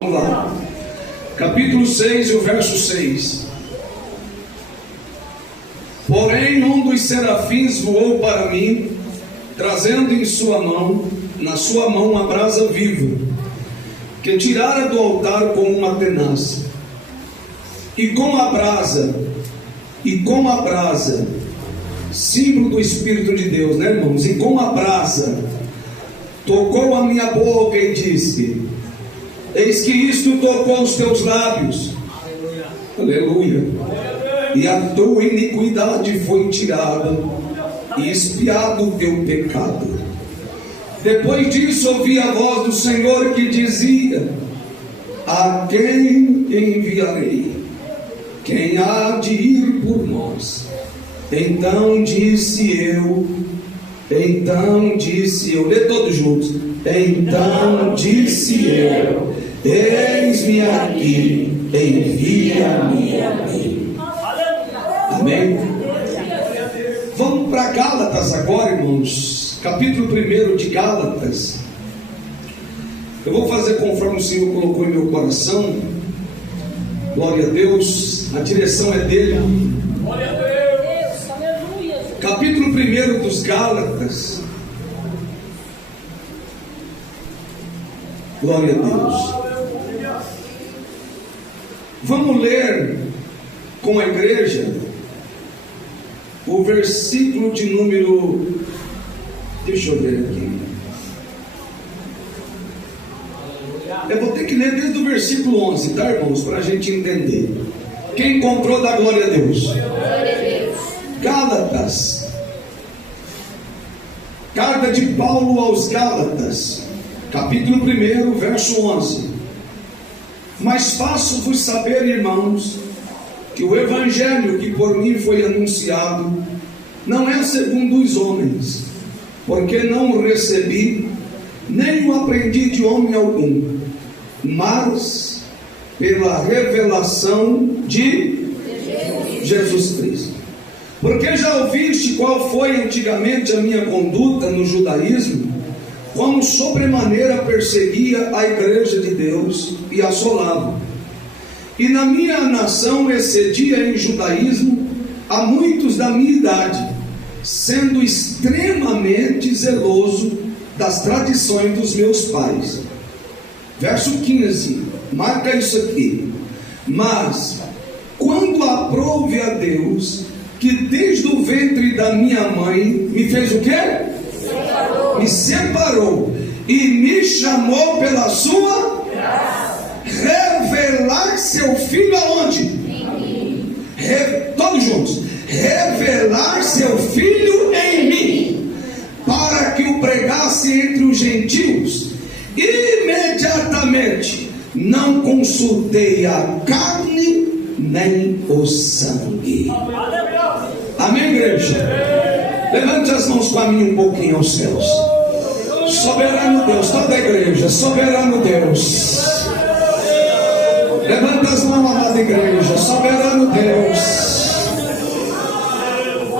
Vamos lá. Capítulo 6 e o verso 6. Porém, um dos serafins voou para mim, trazendo na sua mão, uma brasa viva, que tirara do altar com uma tenaz. E com a brasa, símbolo do Espírito de Deus, né, irmãos? E com a brasa, tocou a minha boca e disse: eis que isto tocou os teus lábios. Aleluia. E a tua iniquidade foi tirada, e expiado o teu pecado. Depois disso ouvi a voz do Senhor que dizia: a quem enviarei? Quem há de ir por nós? Então disse eu, lê todos juntos. Então disse eu: eis-me aqui, envia-me a mim. Amém? Vamos para Gálatas agora, irmãos. Capítulo 1 de Gálatas. Eu vou fazer conforme o Senhor colocou em meu coração. Glória a Deus. A direção é dele. Glória a Deus. Aleluia. Capítulo 1 dos Gálatas. Glória a Deus. Vamos ler com a igreja o versículo de número, deixa eu ver aqui. Eu vou ter que ler desde o versículo 11, tá, irmãos? Para a gente entender. Quem encontrou, dá glória a Deus. Gálatas. Carta de Paulo aos Gálatas, capítulo 1, verso 11. Mas faço-vos saber, irmãos, que o evangelho que por mim foi anunciado não é segundo os homens, porque não o recebi, nem o aprendi de homem algum, mas pela revelação de Jesus Cristo. Porque já ouviste qual foi antigamente a minha conduta no judaísmo, como sobremaneira perseguia a igreja de Deus e assolava. E na minha nação excedia em judaísmo a muitos da minha idade, sendo extremamente zeloso das tradições dos meus pais. Verso 15, marca isso aqui. Mas quando aprouve a Deus, que desde o ventre da minha mãe me fez o quê? Me separou e me chamou pela sua graça, revelar seu filho aonde? Todos juntos. Revelar seu filho em mim, para que o pregasse entre os gentios. Imediatamente não consultei a carne nem o sangue. Amém, igreja? Levante as mãos para mim um pouquinho aos céus. Soberano Deus, toda a igreja, soberano Deus. Levanta as mãos, amada igreja, soberano Deus.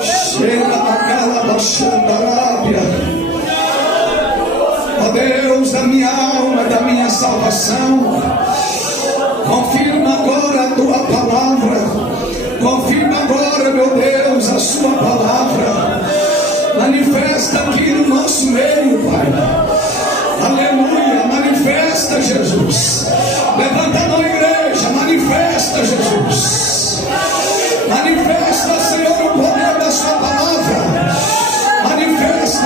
Cheira da cala da Xandarábia. Ó Deus da minha alma, da minha salvação, confirma agora a tua palavra. Confirma agora, meu Deus, a sua palavra. Manifesta aqui no nosso meio, Pai. Aleluia, manifesta, Jesus. Levanta a mão, igreja, manifesta, Jesus. Manifesta, Senhor, o poder da sua palavra.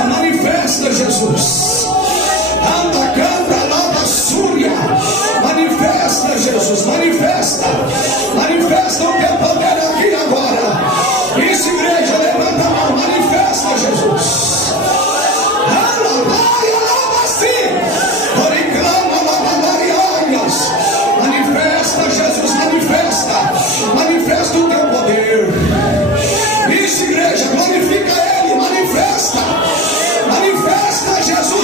Manifesta, Jesus. Anda, canta, lava, súria. Manifesta, Jesus, manifesta o teu poder aqui agora. Isso, igreja, levanta a mão, manifesta, Jesus. Manifesta, Jesus, manifesta o teu poder. Isso, igreja, glorifica Ele, manifesta, Jesus.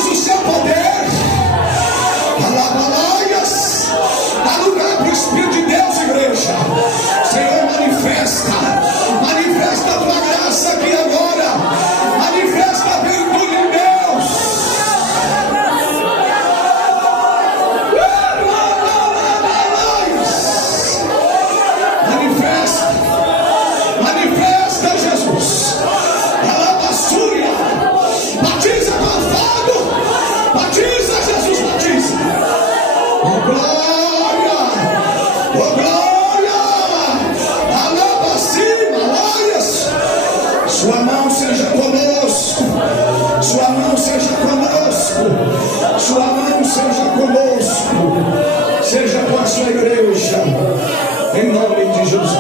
Oh glória! Oh glória! Alá para cima, glórias! Sua mão seja conosco. Sua mão seja conosco. Sua mão seja conosco. Seja com a sua igreja. Em nome de Jesus.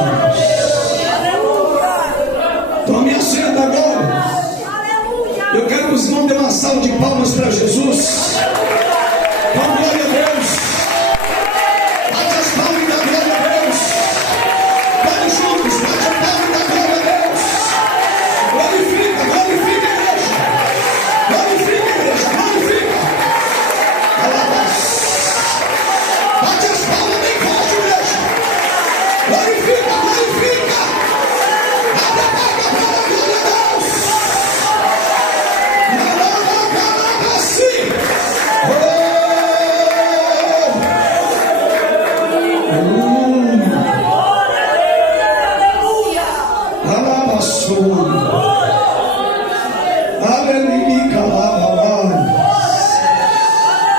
Tome assento agora. Eu quero que os irmãos dêem uma salva de palmas para Jesus. Com glória a Deus. Bate as palmas da glória a Deus. Todos juntos, bate a palma da glória a Deus. Glorifica, glorifica a igreja. Glorifica a igreja, glorifica. Bate as palmas bem forte, igreja. Glorifica, glorifica. Bate a palma para a glória a Deus.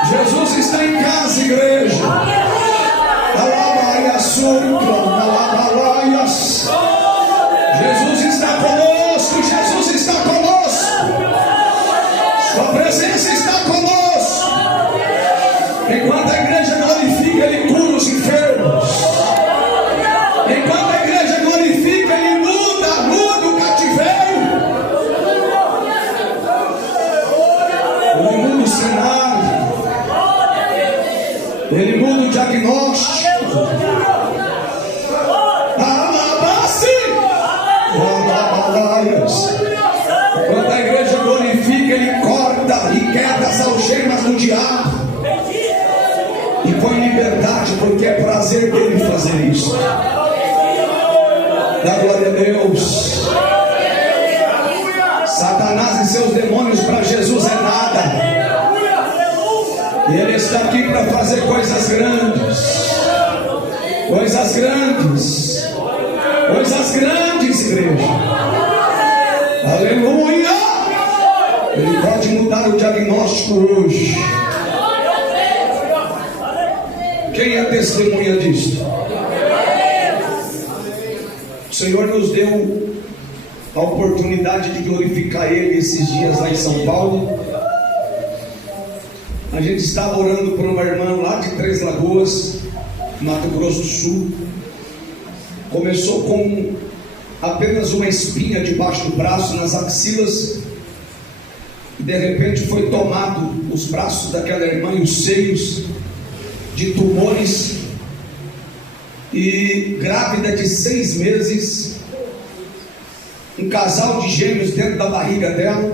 Jesus está em casa, igreja. Jesus está conosco, Jesus está conosco. Sua presença está conosco. Enquanto a igreja glorifica, Ele cura os enfermos. Enquanto a igreja glorifica, Ele muda o cativeiro. Ele muda o cenário. Ele muda o diagnóstico. Quando a igreja glorifica, Ele corta e quebra as algemas do diabo e põe em liberdade, porque é prazer dele fazer isso. Dá glória a Deus. Satanás e seus demônios para Jesus é nada. E Ele está aqui para fazer coisas grandes. Coisas grandes. Coisas grandes, igreja. Aleluia! Ele pode mudar o diagnóstico hoje. Quem é testemunha disso? O Senhor nos deu a oportunidade de glorificar Ele esses dias lá em São Paulo. A gente estava orando por uma irmã lá de Três Lagoas, Mato Grosso do Sul. Começou com apenas uma espinha debaixo do braço, nas axilas, e de repente foi tomado os braços daquela irmã e os seios de tumores, e grávida de 6 meses, um casal de gêmeos dentro da barriga dela,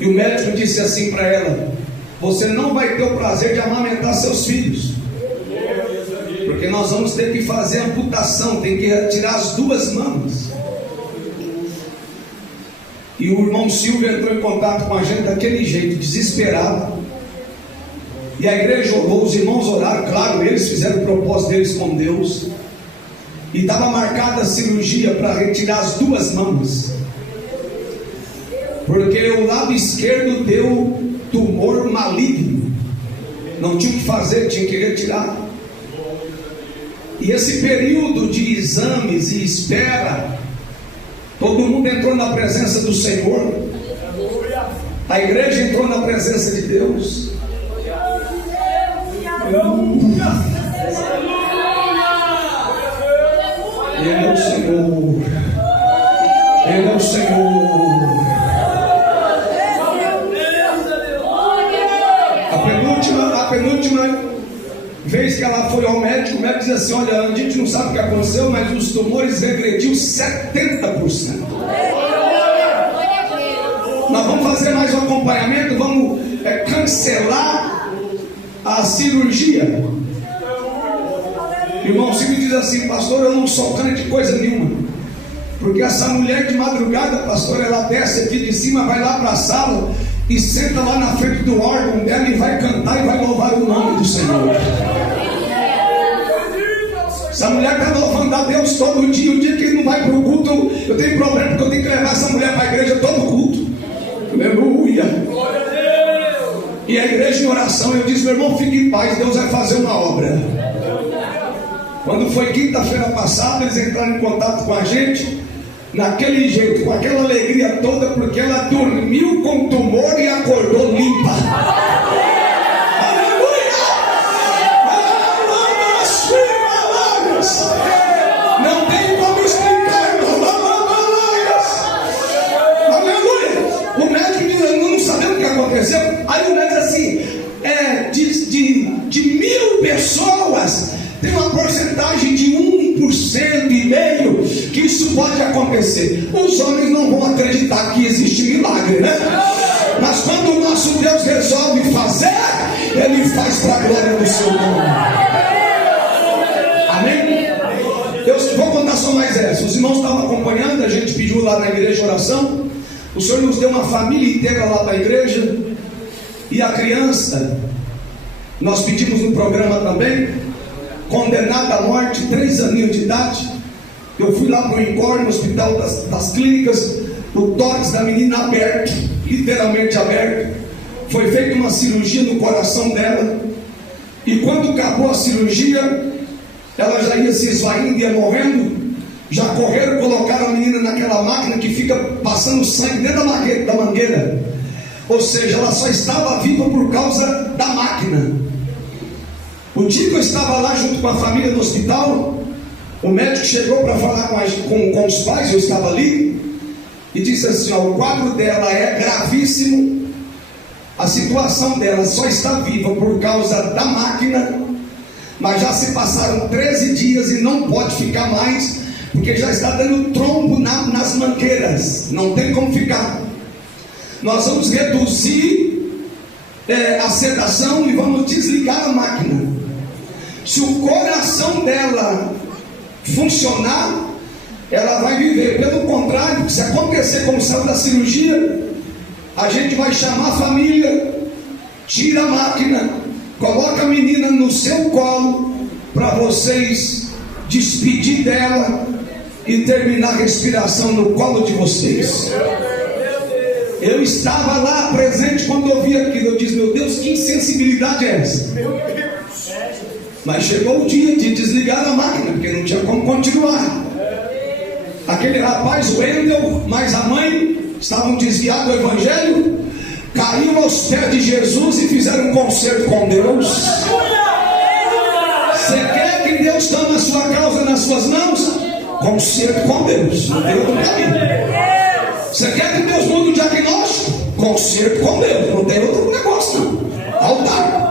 e o médico disse assim para ela: você não vai ter o prazer de amamentar seus filhos, porque nós vamos ter que fazer amputação, tem que retirar as 2 mamas. E o irmão Silvio entrou em contato com a gente daquele jeito, desesperado. E a igreja orou, os irmãos oraram, claro, eles fizeram o propósito deles com Deus. E estava marcada a cirurgia para retirar as 2 mamas, porque o lado esquerdo deu tumor maligno, não tinha o que fazer, tinha que retirar. E esse período de exames e espera, todo mundo entrou na presença do Senhor. A igreja entrou na presença de Deus. Ele é o Senhor. Ele é o Senhor. A penúltima vez que ela foi ao médico, o médico disse assim: olha, a gente não sabe o que aconteceu, mas os tumores regrediu 70%. Nós vamos fazer mais um acompanhamento, vamos cancelar a cirurgia. O irmão Silvio diz assim: pastor, eu não sou crente de coisa nenhuma, porque essa mulher de madrugada, pastor, ela desce aqui de cima, vai lá para a sala e senta lá na frente do órgão dela e vai cantar e vai louvar o nome do Senhor. Essa mulher está louvando a Deus todo dia. O dia que ele não vai para o culto, eu tenho problema, porque eu tenho que levar essa mulher para a igreja todo culto. Aleluia. E a igreja em oração, eu disse: meu irmão, fique em paz, Deus vai fazer uma obra. Quando foi quinta-feira passada, eles entraram em contato com a gente, naquele jeito, com aquela alegria toda, porque ela dormiu com tumor e acordou limpa. Aleluia! Não tem como explicar. Aleluia! O médico não sabendo o que aconteceu. Aí o médico assim, de 1000 pessoas, tem uma porcentagem de 1,5% que isso pode acontecer. Os homens não vão acreditar que existe milagre, né? Mas quando o nosso Deus resolve fazer, Ele faz para a glória do seu nome. Amém? Eu vou contar só mais essa. Os irmãos estavam acompanhando, a gente pediu lá na igreja oração. O Senhor nos deu uma família inteira lá para a igreja. E a criança, nós pedimos no programa também, condenada à morte, 3 aninhos de idade. Eu fui lá para o INCOR, no Hospital das Clínicas, o tórax da menina aberto, literalmente aberto. Foi feita uma cirurgia no coração dela. E quando acabou a cirurgia, ela já ia se esvaindo, ia morrendo. Já correram, colocaram a menina naquela máquina que fica passando sangue dentro da mangueira. Ou seja, ela só estava viva por causa da máquina. O dia que eu estava lá junto com a família no hospital, o médico chegou para falar com os pais, eu estava ali, e disse assim: ó, o quadro dela é gravíssimo, a situação dela só está viva por causa da máquina, mas já se passaram 13 dias e não pode ficar mais, porque já está dando trombo nas mangueiras, não tem como ficar. Nós vamos reduzir a sedação e vamos desligar a máquina. Se o coração dela funcionar, ela vai viver. Pelo contrário, se acontecer como saiu da cirurgia, a gente vai chamar a família, tira a máquina, coloca a menina no seu colo, para vocês despedir dela e terminar a respiração no colo de vocês. Eu estava lá presente quando eu vi aquilo. Eu disse: meu Deus, que insensibilidade é essa? Mas chegou o dia de desligar a máquina, porque não tinha como continuar. Aquele rapaz, o Wendel, mais a mãe, estavam desviados do evangelho, caíram aos pés de Jesus e fizeram um concerto com Deus. Você quer que Deus tome a sua causa nas suas mãos? Concerto com Deus, não tem outro caminho. Você quer que Deus mude o diagnóstico? Concerto com Deus, não tem outro negócio não. Altar.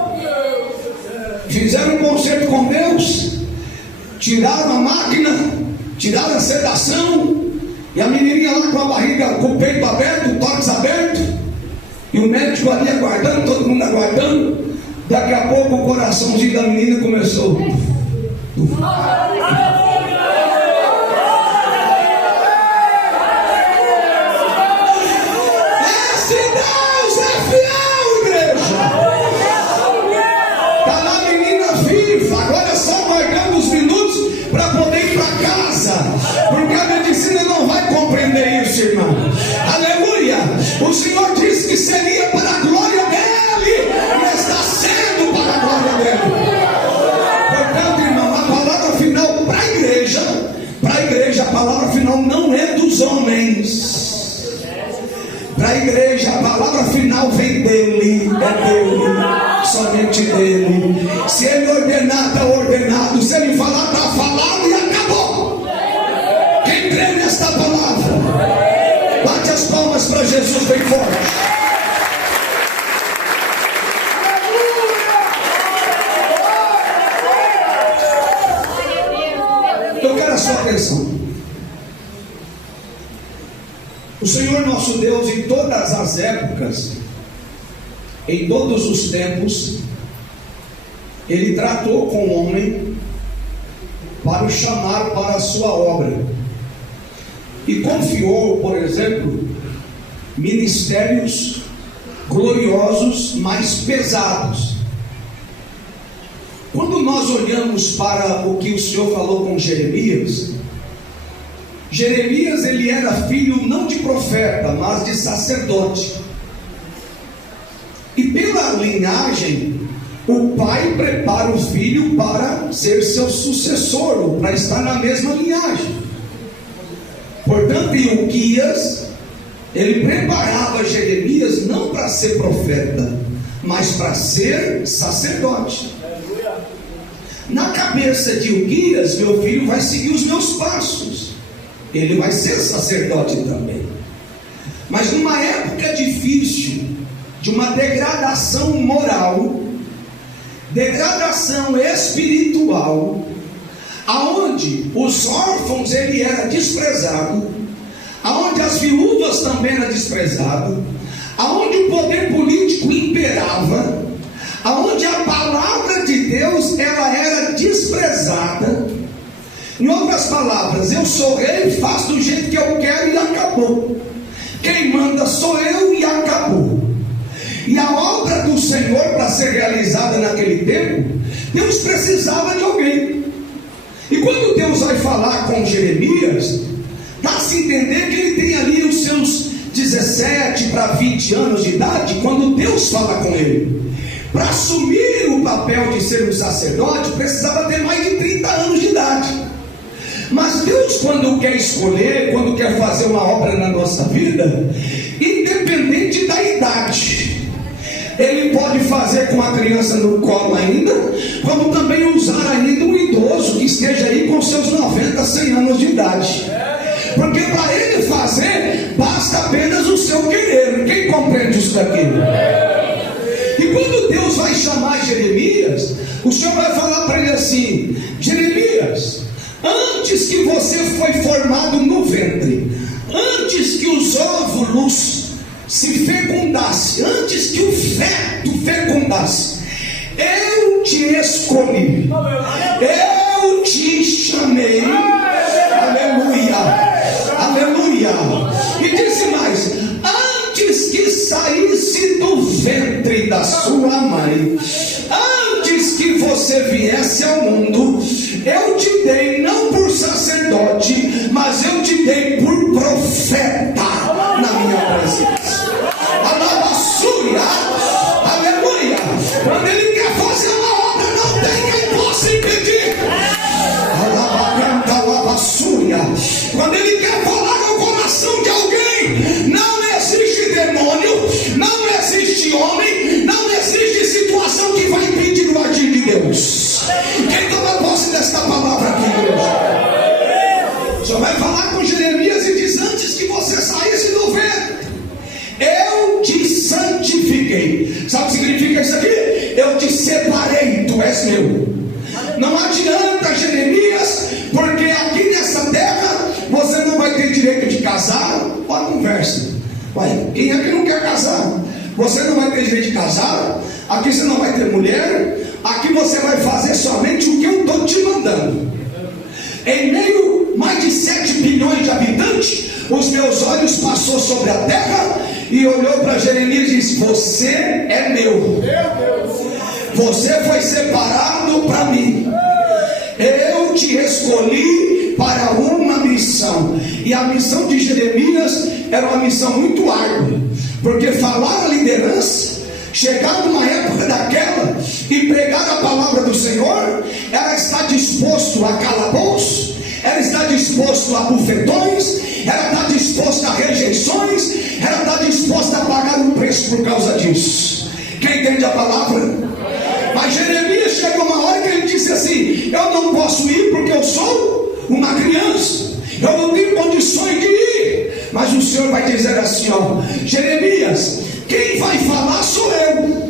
Fizeram um concerto com Deus, tiraram a máquina, tiraram a sedação, e a menininha lá com a barriga, com o peito aberto, o tórax aberto, e o médico ali aguardando, todo mundo aguardando. Daqui a pouco o coraçãozinho da menina começou. Porque a medicina não vai compreender isso, irmão. Aleluia! O Senhor disse que seria para a glória dele, e está sendo para a glória dele. Portanto, irmão, a palavra final para a igreja, a palavra final não é dos homens. Para a igreja, a palavra final vem dele, é dele, somente dele. Se ele ordenar, está ordenado. Se ele falar, está falado e acabou. Quem crê nesta palavra, bate as palmas para Jesus bem forte. Eu quero a sua atenção. O Senhor nosso Deus, em todas as épocas, em todos os tempos, Ele tratou com o homem para o chamar para a sua obra. E confiou, por exemplo, ministérios gloriosos, mais pesados. Quando nós olhamos para o que o Senhor falou com Jeremias, ele era filho não de profeta, mas de sacerdote. E pela cada linhagem, o pai prepara o filho para ser seu sucessor, ou para estar na mesma linhagem. Portanto, Ilquias, ele preparava Jeremias não para ser profeta, mas para ser sacerdote. Na cabeça de Ilquias, meu filho vai seguir os meus passos, ele vai ser sacerdote também. Mas numa época difícil, de uma degradação moral, degradação espiritual, aonde os órfãos ele era desprezado, aonde as viúvas também eram desprezadas, aonde o poder político imperava, aonde a palavra de Deus ela era desprezada. Em outras palavras, eu sou rei, faço do jeito que eu quero e acabou. Quem manda sou eu e acabou. E a obra do Senhor, para ser realizada naquele tempo, Deus precisava de alguém. E quando Deus vai falar com Jeremias, dá-se a entender que ele tem ali os seus 17 para 20 anos de idade, quando Deus fala com ele. Para assumir o papel de ser um sacerdote, precisava ter mais de 30 anos de idade. Mas Deus, quando quer escolher, quando quer fazer uma obra na nossa vida, independente da idade, Ele pode fazer com a criança no colo ainda, como também usar ainda um idoso que esteja aí com seus 90, 100 anos de idade. Porque para Ele fazer, basta apenas o seu querer. Quem compreende isso daqui? E quando Deus vai chamar Jeremias, o Senhor vai falar para ele assim: Jeremias, antes que você foi formado no ventre, antes que os óvulos se fecundasse, antes que o feto fecundasse, eu te escolhi, eu te chamei, aleluia, aleluia. E disse mais: antes que saísse do ventre da sua mãe, antes que você viesse ao mundo, eu te dei não por sacerdote, mas eu te dei por profeta na minha presença. Alabaçúria, aleluia. Quando Ele quer fazer uma obra, não tem quem possa impedir. Alabacanta, alabaçúria. Quando Ele quer falar no coração de alguém, não existe demônio, não existe homem, não existe situação que vai impedir o agir de Deus. Quem toma posse desta palavra aqui, Deus? O Senhor vai falar com Jeremias e diz: antes que você saísse do ventre, eu te santifiquei. Sabe o que significa isso aqui? Eu te separei, tu és meu. Não adianta, Jeremias, porque aqui nessa terra você não vai ter direito de casar. Olha a conversa. Uai, quem é que não quer casar? Você não vai ter direito de casar. Aqui você não vai ter mulher. Aqui você vai fazer somente o que eu estou te mandando. Em meio mais de 7 bilhões de habitantes, os meus olhos passou sobre a terra e olhou para Jeremias e disse: você é meu. Você foi separado para mim. Eu te escolhi para uma missão. E a missão de Jeremias era uma missão muito árdua, porque falar a liderança, chegar numa época daquela e pregar a palavra do Senhor, era estar disposto a calabouço, era estar disposto a bufetões, era estar disposto a rejeições, era estar disposto a pagar um preço por causa disso. Quem entende a palavra? Mas Jeremias chegou uma hora que ele disse assim: eu não posso ir porque eu sou uma criança, eu não tenho condições de ir. Mas o Senhor vai dizer assim: ó, Jeremias, quem vai falar sou eu.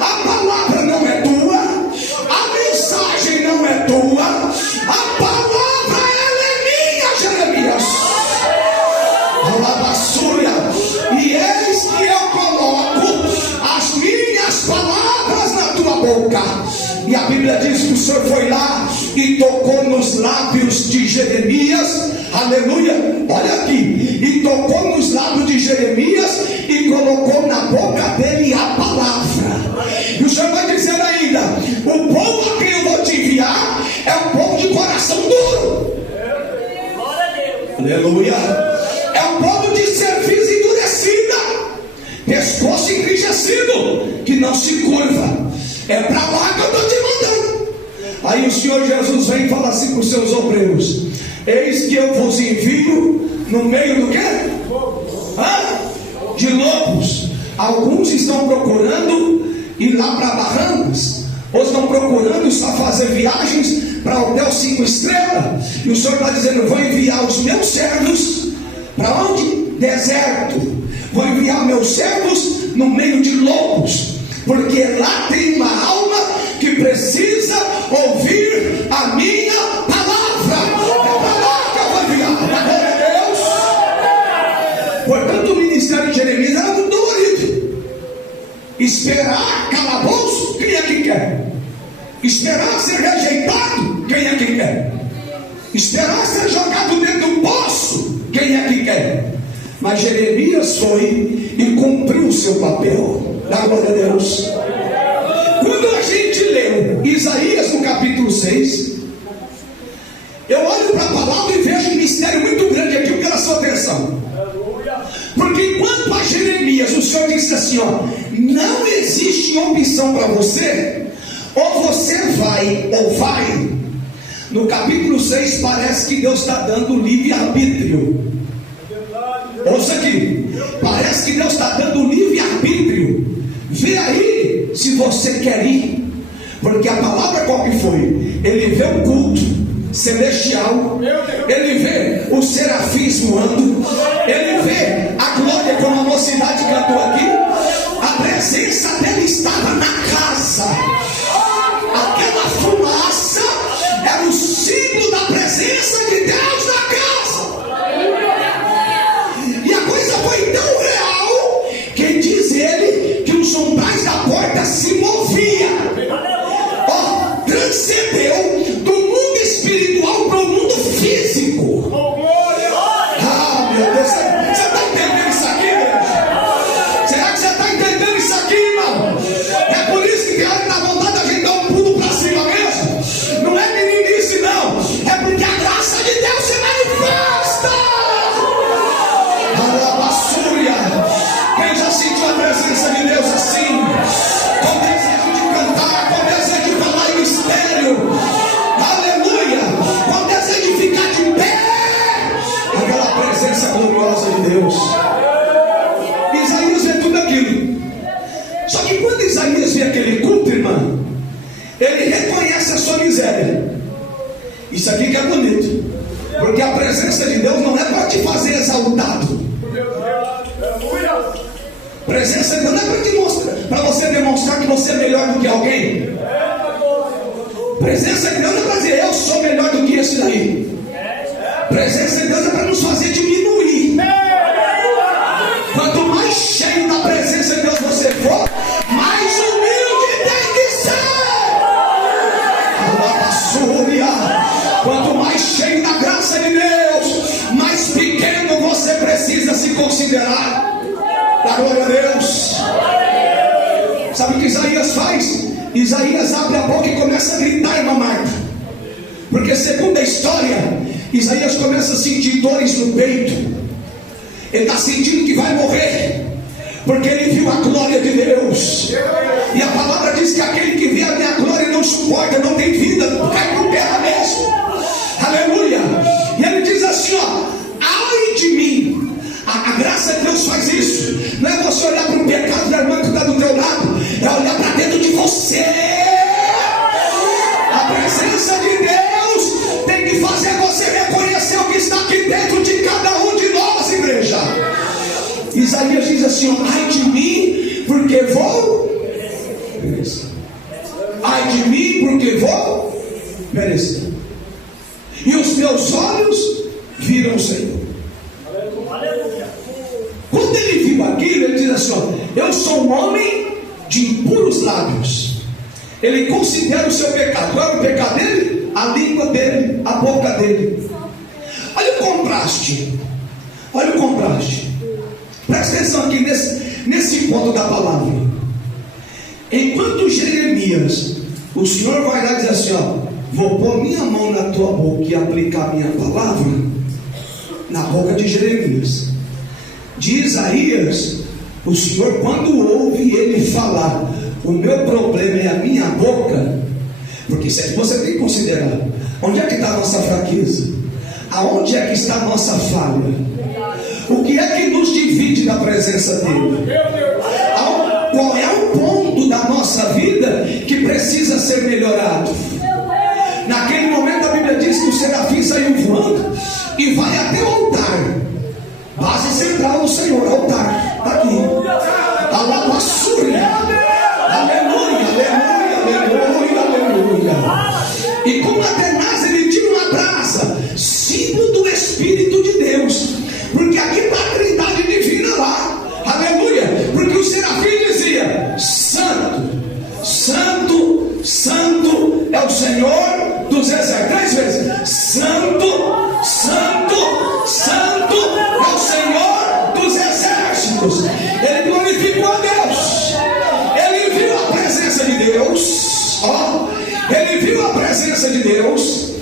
A palavra não é tua, a mensagem não é tua, a palavra ela é minha, Jeremias. Alabaçúria. E eis que eu coloco as minhas palavras na tua boca. E a Bíblia diz que o Senhor foi lá e tocou nos lábios de Jeremias, aleluia, olha aqui, e tocou nos lábios de Jeremias e colocou na boca dele a palavra. E o Senhor vai dizer ainda: o povo a quem eu vou te enviar é um povo de coração duro, aleluia, é um povo de cerviz endurecida, pescoço enrijecido, que que não se curva. É para lá que eu estou te mandando. Aí o Senhor Jesus vem e fala assim para os seus obreiros: eis que eu vos envio no meio do quê? De lobos. Alguns estão procurando ir lá para Bahamas, ou estão procurando só fazer viagens para hotel 5 estrelas. E o Senhor está dizendo: vou enviar os meus servos para onde? Deserto. Vou enviar meus servos no meio de lobos, porque lá tem uma alma que precisa ouvir a minha palavra. É para lá que eu vou enviar. Glória a Deus. Portanto, o ministério de Jeremias era muito dolorido. Esperar calabouço, quem é que quer? Esperar ser rejeitado, quem é que quer? Esperar ser jogado dentro do poço, quem é que quer? Mas Jeremias foi e cumpriu o seu papel. Dá glória a Deus. Quando a gente lê Isaías no capítulo 6, eu olho para a palavra e vejo um mistério muito grande aqui. Eu quero a sua atenção. Porque enquanto a Jeremias o Senhor disse assim: ó, não existe opção para você, ou você vai ou vai. No capítulo 6 parece que Deus está dando livre-arbítrio. Ouça aqui, parece que Deus está dando livre-arbítrio. Vê aí se você quer ir. Porque a palavra qual que foi? Ele vê o culto celestial, ele vê os serafins voando, ele vê a glória, como a mocidade cantou aqui. A presença dele estava na casa. Aquela fumaça era o símbolo da presença de Deus na casa. E a coisa foi tão real que diz ele que os umbrais da porta se moviam. Ó, transcendeu do mundo espiritual para o mundo físico. Ah, meu Deus, você está entendendo isso aqui, igreja? Será que você está entendendo isso aqui, irmão? É por isso que na vontade da gente dar um pulo para cima mesmo. Não é meninice, não. É porque a graça de Deus se manifesta. Alabassúria. Quem já sentiu a presença de Deus assim? Com desejo de cantar, com desejo de falar em mistério. Aleluia. Com desejo de ficar de pé. Aquela presença gloriosa de Deus. Isaías vê tudo aquilo. Só que quando Isaías vê aquele culto, irmão, ele reconhece a sua miséria. Isso aqui que é bonito, porque a presença de Deus não é para te fazer exaltado. A presença de Deus não é para te mostrar, para você demonstrar que você é melhor do que alguém. A presença de Deus não é para dizer eu sou melhor do que esse daí. A presença de Deus é para nos fazer diminuir. Quanto mais cheio da presença de Deus você for, mais humilde tem que ser. Alabassúria. Quanto mais cheio da graça de Deus, mais pequeno você precisa se considerar. Da glória a Deus. Sabe o que Isaías faz? Isaías abre a boca e começa a gritar, irmã Marta. Porque segundo a história, Isaías começa a sentir dores no peito. Ele está sentindo que vai morrer, porque ele viu a glória de Deus. E a palavra diz que aquele que vê a minha glória não suporta, não tem vida, cai por terra mesmo. Aleluia. E ele diz assim, ó: ai de mim. A graça de Deus faz isso. Não é você olhar para o pecado da irmã que está do teu lado, é olhar para dentro de você. A presença de Deus tem que fazer você reconhecer o que está aqui dentro de cada um de nós, igreja. Isaías diz assim, ó: ai de mim, porque vou perecer. Ai de mim, porque vou perecer. E os meus olhos viram o Senhor. Quando ele viu aquilo, ele diz assim, ó: eu sou um homem de impuros lábios. Ele considera o seu pecado. Qual é o pecado dele? A língua dele, a boca dele. Olha o contraste. Olha o contraste. Presta atenção aqui nesse ponto da palavra. Enquanto Jeremias, o Senhor vai lá e diz assim, ó: vou pôr minha mão na tua boca e aplicar minha palavra na boca de Jeremias. De Isaías, o Senhor, quando ouve ele falar, o meu problema é a minha boca, porque isso aqui você tem que considerar. Onde é que está a nossa fraqueza? Aonde é que está a nossa falha? O que é que nos divide da presença dele? Qual é o ponto da nossa vida que precisa ser melhorado? Naquele momento a Bíblia diz que o serafim saiu voando e vai até o altar, base central do Senhor, altar, está aqui, alabaçúria, aleluia, aleluia, aleluia, aleluia. E com a tenaz ele tinha uma brasa, símbolo do Espírito de Deus, porque aqui está a Trindade divina lá, aleluia, porque o serafim dizia: Santo, Santo, Santo é o Senhor dos exércitos. 3 vezes: Santo, Santo, Santo é o Senhor dos exércitos. Ele glorificou a Deus, ele viu a presença de Deus, ó, ele viu a presença de Deus.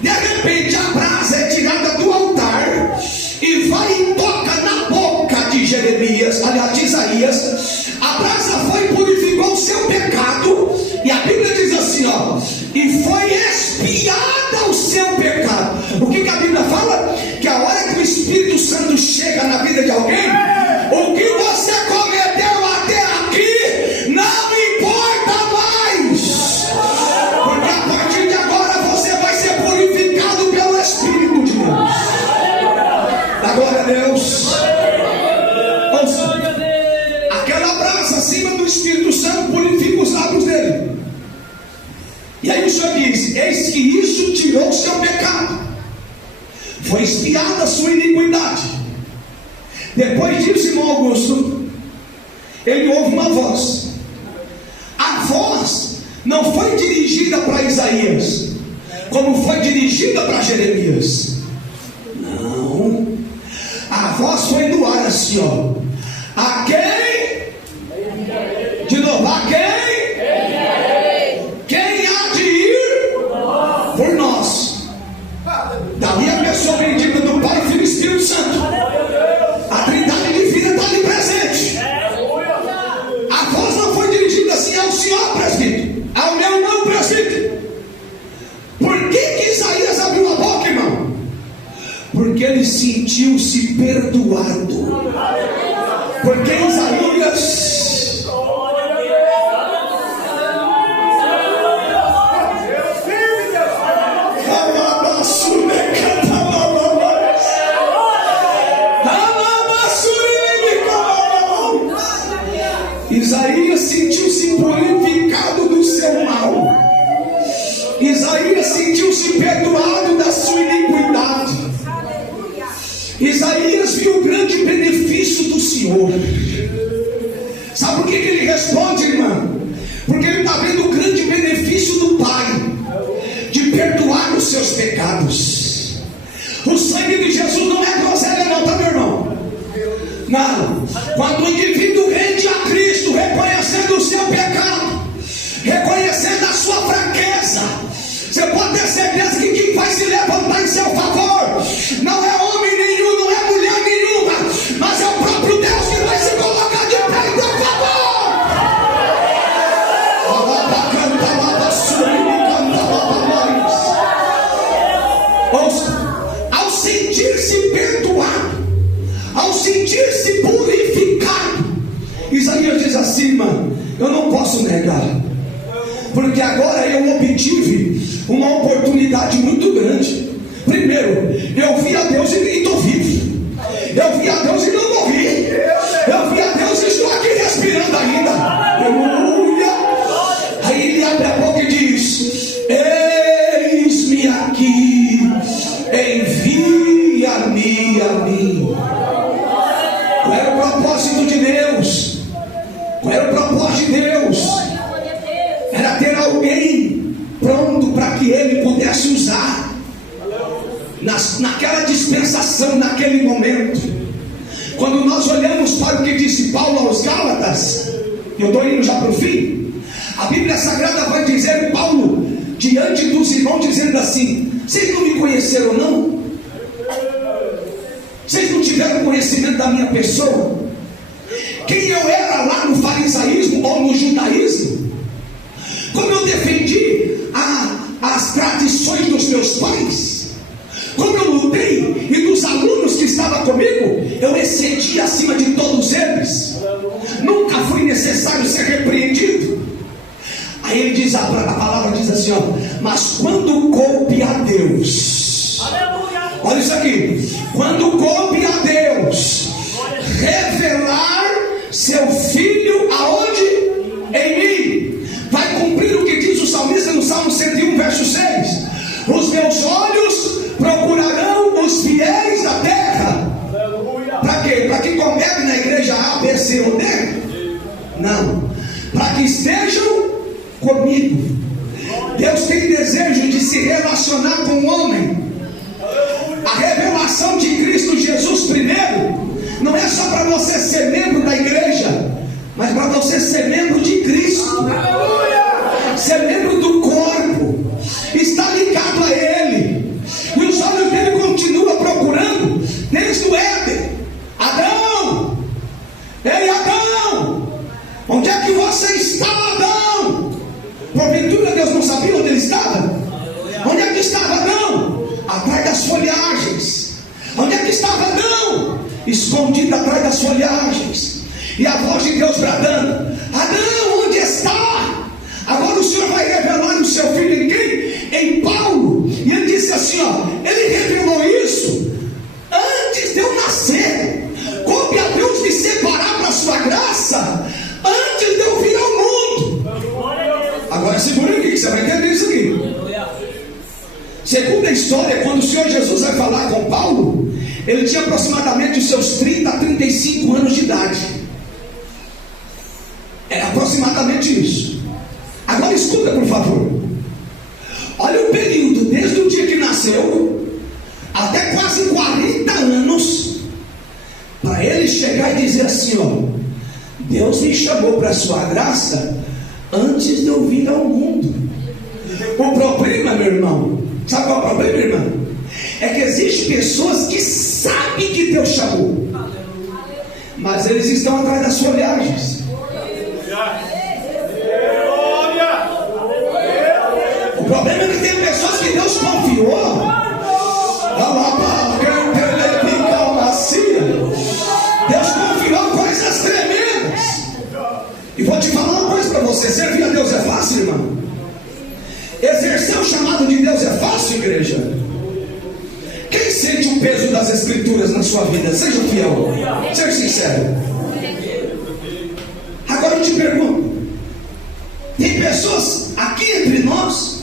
De repente a brasa é tirada do altar e vai e toca na boca de Jeremias, aliás, de Isaías. A brasa foi e purificou o seu pecado, e a Bíblia diz assim, ó, e foi expiada o seu pecado. O que a Bíblia fala? Que a hora que o Espírito Santo chega na vida de alguém, o que você cometeu até aqui não importa mais, porque a partir de agora você vai ser purificado pelo Espírito de Deus. Glória a Deus. Ouça, aquela brasa acima do Espírito Santo purifica os lábios dele. E aí o Senhor diz: eis que isso tirou o seu pecado, foi expiada a sua iniquidade. Depois disso, irmão Augusto, ele ouve uma voz. A voz não foi dirigida para Isaías, como foi dirigida para Jeremias. Não, a voz foi no ar assim, ó: a quem? De novo, a quem? Quem há de ir por nós? Daí a pessoa bendita do Pai, Filho e Espírito Santo. A Trindade divina está ali presente. A voz não foi dirigida assim ao senhor presbítero, ao meu irmão presbítero. Por que Isaías abriu a boca, irmão? Porque ele sentiu-se perdoado. Porque Isaías, Isaías sentiu-se purificado do seu mal. Isaías sentiu-se perdoado da sua iniquidade. Isaías viu o grande benefício do Senhor. Sabe por que ele responde, irmão? Porque ele está vendo o grande benefício do Pai de perdoar os seus pecados. O sangue de Jesus não é groselha não, tá, meu irmão? Não. Quando o indivíduo rende a Cristo, reconhecendo o seu pecado, reconhecendo a sua fraqueza, você pode ter certeza que quem vai se levantar em seu favor não é homem nenhum, não é mulher nenhuma, mas é o próprio Deus que vai se colocar de pé em teu favor. Ao sentir-se perdoado, ao sentir-se purificado, Isaías diz assim, mano: eu não posso negar, porque agora eu obtive uma oportunidade muito grande. Primeiro, eu vi a Deus e estou vivo. Eu vi a Deus e não morri. Eu vi a Deus e estou aqui respirando ainda. Aleluia. Aí ele abre a boca e diz: eis-me aqui, envia-me a mim. Qual era o propósito de Deus? Qual era o propósito de Deus? Era ter alguém pronto para que ele pudesse usar naquela dispensação, naquele momento. Quando nós olhamos para o que disse Paulo aos Gálatas, eu estou indo já para o fim, a Bíblia Sagrada vai dizer, Paulo diante dos irmãos, dizendo assim: vocês não me conheceram não? Vocês não tiveram conhecimento da minha pessoa? Quem eu era lá no farisaísmo ou com o judaísmo, como eu defendi as tradições dos meus pais, como eu lutei, e dos alunos que estavam comigo, eu excedi acima de todos eles. Nunca foi necessário ser repreendido. Aí ele diz, a palavra diz assim, ó, mas quando coube a Deus, olha isso aqui, quando coube a Deus revelar seu filho aonde? Em mim, vai cumprir o que diz o salmista no Salmo 101, verso 6: os meus olhos procurarão os fiéis da terra. Para quê? Para que congrega na igreja A, B, C ou D? Não, para que estejam comigo. Deus tem desejo de se relacionar com o homem. A revelação de Cristo Jesus primeiro não é só para você ser membro da igreja, mas para você ser membro de Cristo, ser membro do corpo, está ligado a Ele, e os olhos dele continuam procurando desde o Éden. Adão, ei Adão, onde é que você está, Adão? Porventura Deus não sabia onde ele estava? Onde é que estava Adão? Atrás das folhagens. Onde é que estava Adão? Escondido atrás das folhagens. E a voz de Deus bradando: Adão, onde está? Agora o Senhor vai revelar o seu filho em quem? Em Paulo. E ele disse assim, ó, ele revelou isso antes de eu nascer. Coube a Deus me separar para a sua graça antes de eu vir ao mundo. Agora segura aqui, que você vai entender isso aqui. Segundo a história, quando o Senhor Jesus vai falar com Paulo, ele tinha aproximadamente os seus 30 a 35 anos de idade. Era aproximadamente isso. Agora escuta, por favor. Olha o período, desde o dia que nasceu até quase 40 anos, para ele chegar e dizer assim, ó, Deus me chamou para a sua graça antes de eu vir ao mundo. O problema, meu irmão, sabe qual é o problema, irmão? É que existem pessoas que sabem que Deus chamou, mas eles estão atrás das folhagens. O problema é que tem pessoas que Deus confiou. Deus confiou coisas tremendas. E vou te falar uma coisa para você: servir a Deus é fácil, irmão? Exercer o chamado de Deus é fácil, igreja? Quem sente o peso das Escrituras na sua vida? Seja fiel, seja sincero. Agora eu te pergunto: tem pessoas aqui entre nós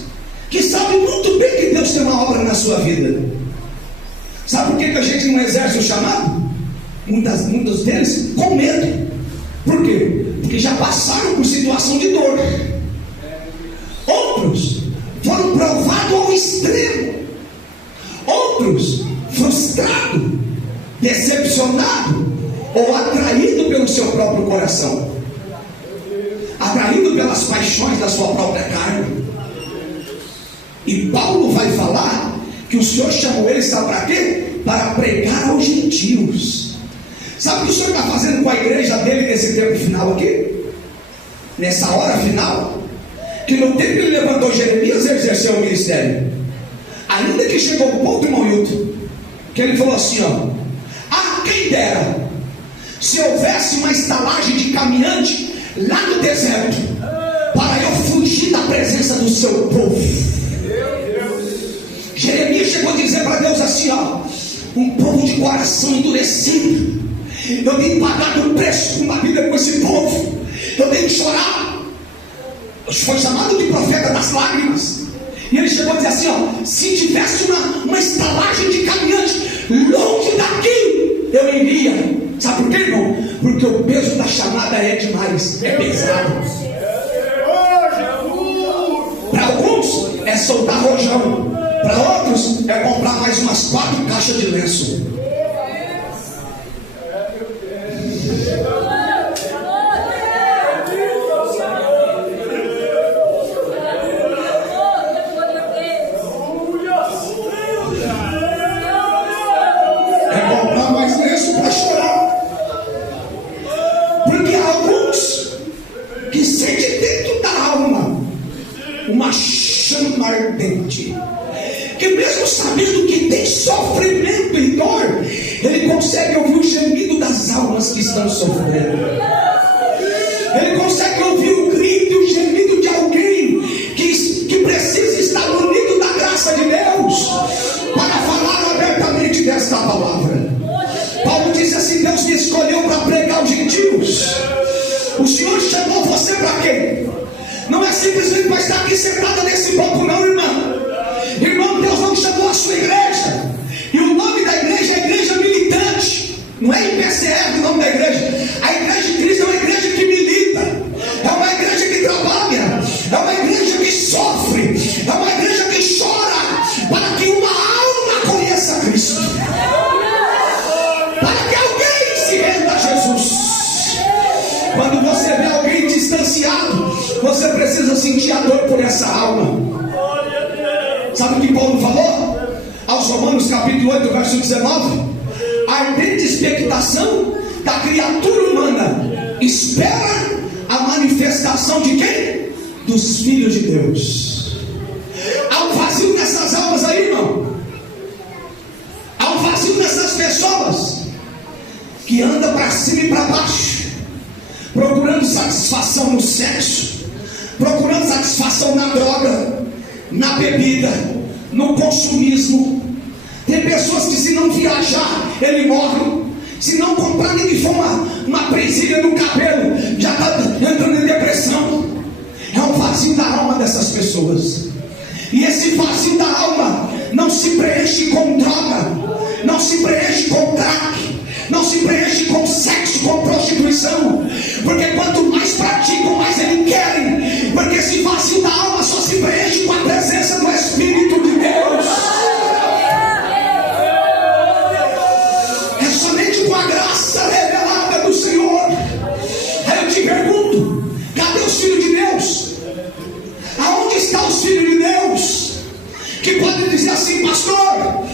que sabem muito bem que Deus tem uma obra na sua vida. Sabe por que a gente não exerce o chamado? Muitos deles com medo. Por quê? Porque já passaram por situação de dor. Outros foram provados ao extremo. Outros frustrados, decepcionados ou atraídos pelo seu próprio coração, atraído pelas paixões da sua própria carne. E Paulo vai falar que o Senhor chamou ele, sabe para quê? Para pregar aos gentios. Sabe o que o Senhor está fazendo com a igreja dele nesse tempo final aqui? Nessa hora final? Que no tempo que ele levantou Jeremias, ele exerceu o ministério. Ainda que chegou o ponto, irmão Hilton, que ele falou assim, ó: ah, quem dera se houvesse uma estalagem de caminhante lá no deserto, para eu fugir da presença do seu povo. Jeremias chegou a dizer para Deus assim, ó: um povo de coração endurecido, eu tenho pagado um preço com uma vida com esse povo, eu tenho que chorar. Foi chamado de profeta das lágrimas. E ele chegou a dizer assim, ó: se tivesse uma estalagem de caminhante longe daqui, eu iria. Sabe por quê, irmão? Porque o peso da chamada é demais, é pesado. Para alguns é soltar rojão, para outros é comprar mais umas 4 caixas de lenço. mente, que mesmo sabendo que tem sofrimento e dor, ele consegue ouvir o gemido das almas que estão sofrendo. Ele consegue ouvir o grito e o gemido de alguém que precisa estar munido da graça de Deus para falar abertamente desta palavra. Paulo diz assim: Deus me escolheu para pregar aos gentios. O Senhor chamou você para quê? Não é simplesmente para estar aqui sentado nesse banco, não, irmão. Irmão, Deus não chamou a sua igreja. E o nome da igreja é igreja militante. Não é IPCR o nome da igreja. A igreja de Cristo é uma igreja que milita. É uma igreja que trabalha. É uma igreja que sofre. É uma igreja que chora para que uma alma conheça Cristo. Para que alguém se renda a Jesus. Quando você vê alguém distanciado, você precisa sentir a dor por essa alma. Sabe o que Paulo falou? Aos Romanos capítulo 8, verso 19: a ardente expectação da criatura humana espera a manifestação de quem? Dos filhos de Deus. Há um vazio nessas almas aí, irmão. Há um vazio nessas pessoas que andam para cima e para baixo, procurando satisfação no sexo, procurando satisfação na droga, na bebida, no consumismo. Tem pessoas que, se não viajar, ele morre. Se não comprar nem for uma presilha no cabelo, já está entrando em depressão. É um vazio da alma dessas pessoas. E esse vazio da alma não se preenche com droga, não se preenche com crack, não se preenche com sexo, com prostituição. Porque quanto mais praticam, mais eles querem. Porque esse vazio da alma só se preenche com a presença do Espírito de Deus. É somente com a graça revelada do Senhor. Aí eu te pergunto: cadê os filhos de Deus? Aonde estão os filhos de Deus? Que podem dizer assim: pastor,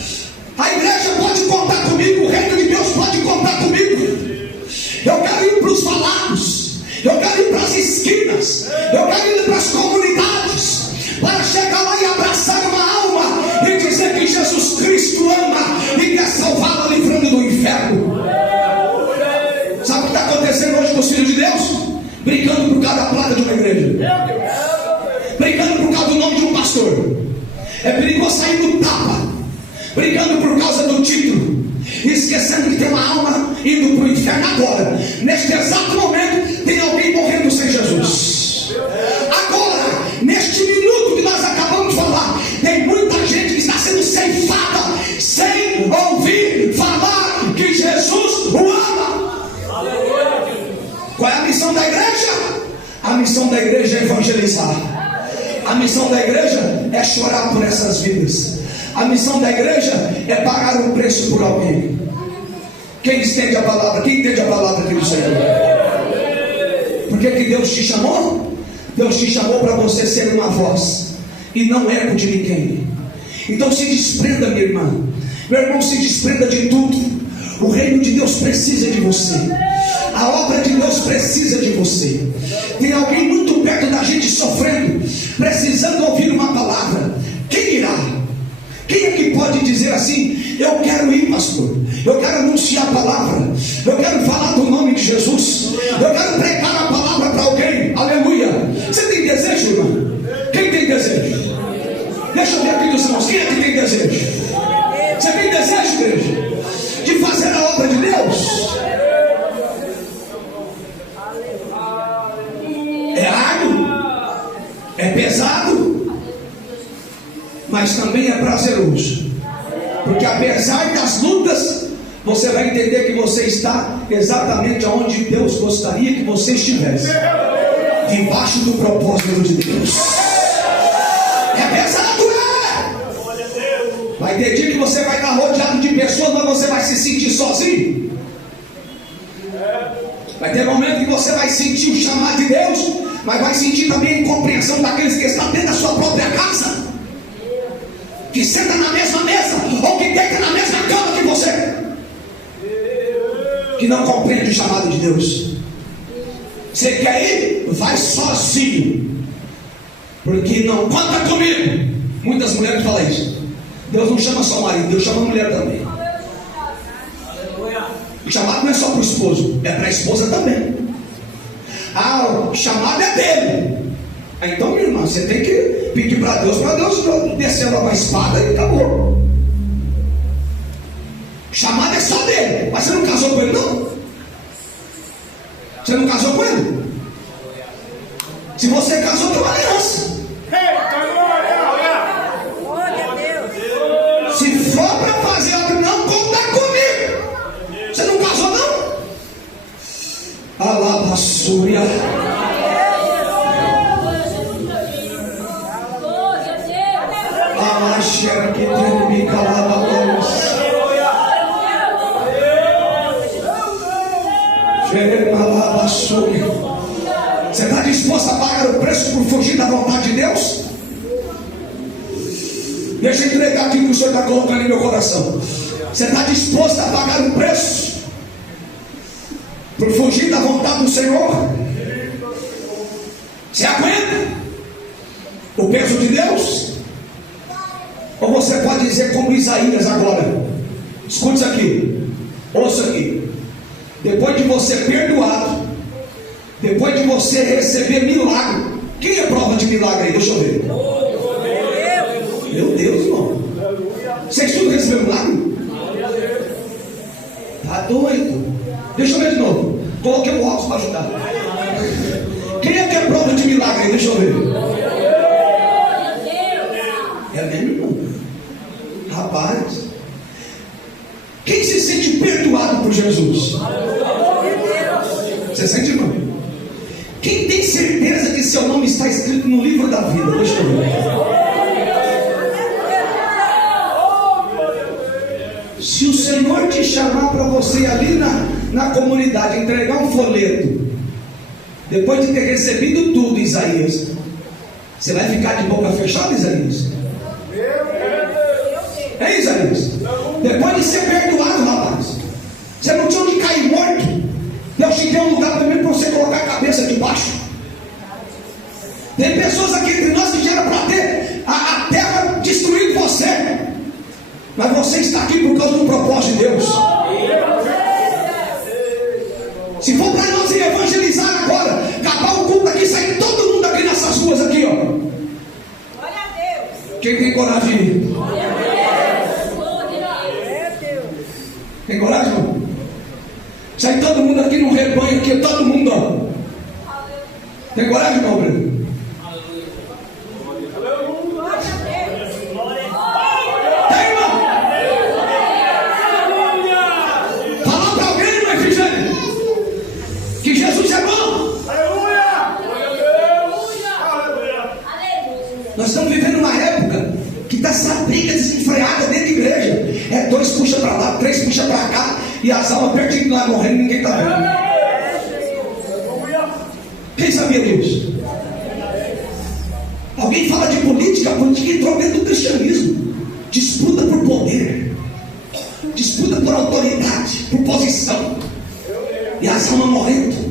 a igreja pode contar comigo, o reino de Deus pode contar comigo. Eu quero ir para os falados, eu quero ir para as esquinas, eu quero ir para as comunidades, para chegar lá e abraçar uma alma e dizer que Jesus Cristo ama e quer salvá-la livrando do inferno. Sabe o que está acontecendo hoje com os filhos de Deus? Brigando por cada placa de uma igreja, brigando por causa do nome de um pastor. É perigoso sair do tapa, brigando por causa do título, esquecendo que tem uma alma indo para o inferno agora. Neste exato momento tem alguém morrendo sem Jesus. Agora, neste minuto que nós acabamos de falar, tem muita gente que está sendo ceifada sem ouvir falar que Jesus o ama. Qual é a missão da igreja? A missão da igreja é evangelizar. A missão da igreja é chorar por essas vidas. A missão da igreja é pagar um preço por alguém. Quem entende a palavra? Quem entende a palavra do Senhor? Por que Deus te chamou? Deus te chamou para você ser uma voz e não eco de ninguém. Então se desprenda, minha irmã, meu irmão, se desprenda de tudo. O reino de Deus precisa de você. A obra de Deus precisa de você. Tem alguém muito perto da gente sofrendo, precisando ouvir uma palavra. Quem irá? Quem é que pode dizer assim: eu quero ir, pastor, eu quero anunciar a palavra, eu quero falar do nome de Jesus, eu quero pregar a palavra para alguém? Aleluia. Você tem desejo, irmão? Quem tem desejo? Deixa eu ver aqui dos irmãos. Quem é que tem desejo? Você tem desejo, igreja, de fazer a obra de Deus? É árduo, é pesado, mas também é prazeroso. Porque apesar das lutas, você vai entender que você está exatamente onde Deus gostaria que você estivesse, debaixo do propósito de Deus. É pesado, é. Vai ter dia que você vai estar rodeado de pessoas, mas você vai se sentir sozinho. Vai ter momento que você vai sentir o chamado de Deus, mas vai sentir também a incompreensão daqueles que estão dentro da sua própria casa, que senta na mesma mesa, ou que deita na mesma cama que você, que não compreende o chamado de Deus. Você quer ir? Vai sozinho, porque não conta comigo. Muitas mulheres falam isso. Deus não chama só o marido, Deus chama a mulher também. O chamado não é só para o esposo, é para a esposa também. O chamado é dele. Então, minha irmã, você tem que pedir para Deus descer logo a espada e acabou. O chamado é só dele. Mas você não casou com ele, não? Você não casou com ele? Se você casou, tem uma aliança. Se for para fazer algo, não conta comigo. Você não casou, não? Alabassúria. Alaxera que termica alabados. Alabassúria. Você está disposto a pagar o preço por fugir da vontade de Deus? Deixa eu entregar aquilo que o Senhor está colocando em meu coração. Você está disposto a pagar o preço por fugir da vontade do Senhor? Você aguenta o peso de Deus? Ou você pode dizer como Isaías agora? Escute isso aqui. Ouça aqui. Depois de você perdoado, depois de você receber milagre, quem é prova de milagre aí? Deixa eu ver. Meu Deus, irmão. Vocês tudo receberam milagre? Tá doido? Deixa eu ver de novo. Coloquei o óculos para ajudar. Quem é que é prova de milagre aí? Deixa eu ver. É mesmo, irmão? Rapaz. Quem se sente perdoado por Jesus? Você sente, irmão? Quem tem certeza que seu nome está escrito no livro da vida? Deixa eu ver. Se o Senhor te chamar para você ali na comunidade entregar um folheto, depois de ter recebido tudo, Isaías, você vai ficar de boca fechada, Isaías? É, Isaías? Depois de ser perdoado, rapaz, você não tinha onde cair morto. Deus te deu um lugar também para você colocar a cabeça debaixo. Tem pessoas aqui entre nós que já era para ter a terra destruindo você, mas você está aqui por causa do propósito de Deus. Se for para nós ir evangelizar agora, acabar o culto aqui, sair todo mundo aqui nessas ruas aqui, ó. Glória a Deus. Quem tem coragem de ir? Tem coragem, irmão? Sai todo mundo aqui no rebanho, aqui, todo mundo, ó. Tem coragem, irmão, Breno? Nós estamos vivendo uma época que está essa briga desenfreada dentro da igreja. É 2 puxa para lá, 3 puxa para cá, e as almas perdidas lá morrendo, ninguém está vendo. Quem sabia disso? Alguém fala de política, a política entrou dentro do cristianismo. Disputa por poder, disputa por autoridade, por posição, e as almas morrendo.